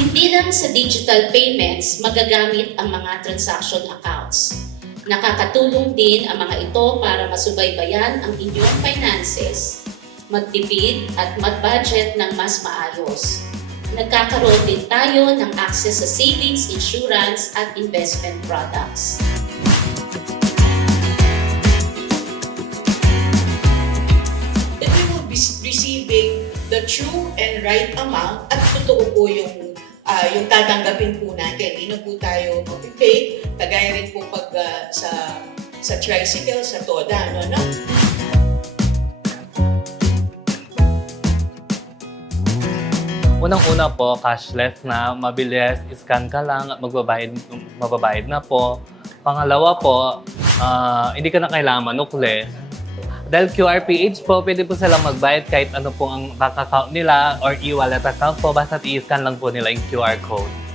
Hindi lang sa digital payments magagamit ang mga transaction accounts. Nakakatulong din ang mga ito para masubaybayan ang inyong finances, magtipid at mag-budget ng mas maayos. Nagkakaroon din tayo ng access sa savings, insurance at investment products. that we will be receiving the true and right amount at totoo po yung ah, yung tatanggapin po natin. Hindi na po tayo mag-pay. Kagaya rin po pag ah, sa sa tricycle, sa toda, ano, no? Unang-una po, cashless na, mabilis, scan ka lang magbabayad, mababayad na po. Pangalawa po, ah, hindi ka na kailangan manukle. Dahil QRPH po, pwede po silang magbayad kahit ano po ang bank account nila or e-wallet account po, basta i-scan lang po nila yung QR code.